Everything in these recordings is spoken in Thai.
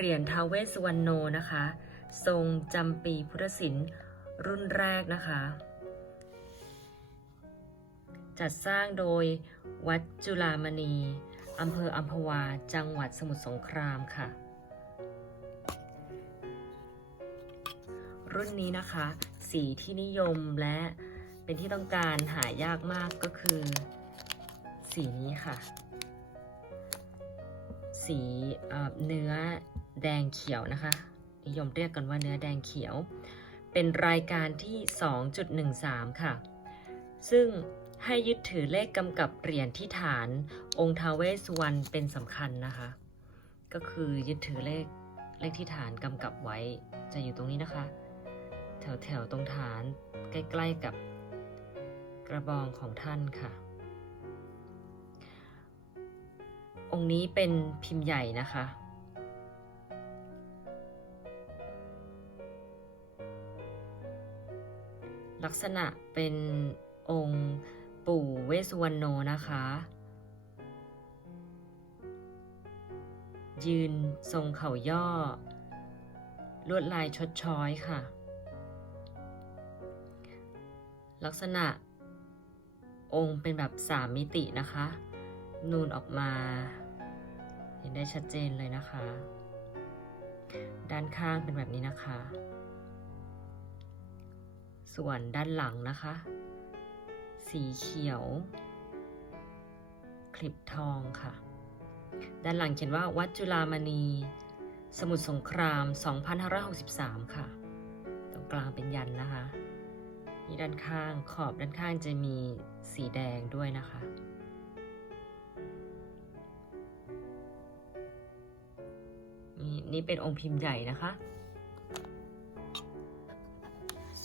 เหรียญทาวเวสุวรรณโนนะคะ ทรงจำปีพุทธศิลป์รุ่นแรกนะคะ จัดสร้างโดยวัดจุฬามณีอำเภออัมพวา จังหวัดสมุทรสงครามค่ะ รุ่นนี้นะคะ สีที่นิยมและเป็นที่ต้องการหายากมากก็คือ สีนี้ค่ะ สีเเนื้อ แดงเขียวนะคะ นิยมเรียกกันว่าเนื้อแดงเขียว เป็นรายการที่ 2.13 ค่ะ ซึ่งให้ยึดถือเลขกำกับเหรียญที่ฐานองค์ทาวเวสุวรรณเป็นสำคัญนะคะ ก็คือยึดถือเลขเลขที่ฐานกำกับไว้จะอยู่ตรงนี้นะคะ แถวแถวตรงฐานใกล้ๆกับกระบองของท่านค่ะ องค์นี้เป็นพิมพ์ใหญ่นะคะ ลักษณะเป็นองค์ปู่เวสุวรรณโนนะคะ ยืนทรงเข่าย่อ ลวดลายชดช้อยค่ะ ลักษณะองค์เป็นแบบสามมิตินะคะ นูนออกมา เห็นได้ชัดเจนเลยนะคะ ด้านข้างเป็นแบบนี้นะคะ ส่วนด้านหลังนะคะ สีเขียว คลิปทองค่ะ ด้านหลังเขียนว่าวัดจุฬามณี สมุทรสงคราม 2563 ค่ะ ตรงกลางเป็นยันนะคะที่ด้านข้างขอบด้านข้างจะมีสีแดงด้วยนะคะนี่เป็นองค์พิมพ์ใหญ่นะคะ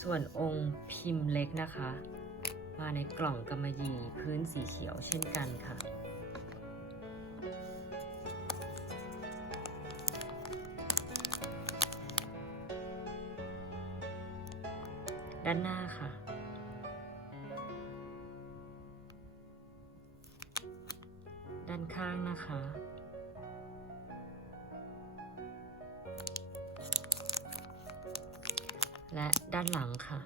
ส่วนองค์พิมพ์เล็กนะคะ มาในกล่องกำมะหยี่พื้นสีเขียวเช่นกันค่ะ ด้านหน้าค่ะด้านข้างนะคะ และด้านหลังค่ะ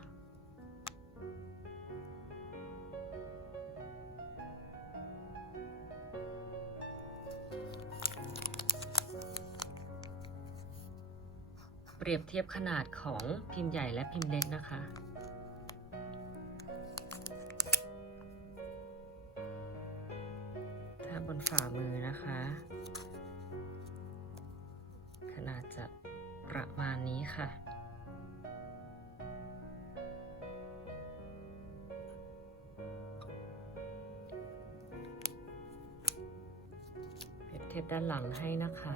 เปรียบเทียบขนาดของพิมพ์ใหญ่และพิมพ์เล็กนะคะถ้าบนฝ่ามือนะคะ ขนาดจะประมาณนี้ค่ะ เปรียบเทียบด้านหลังให้นะคะ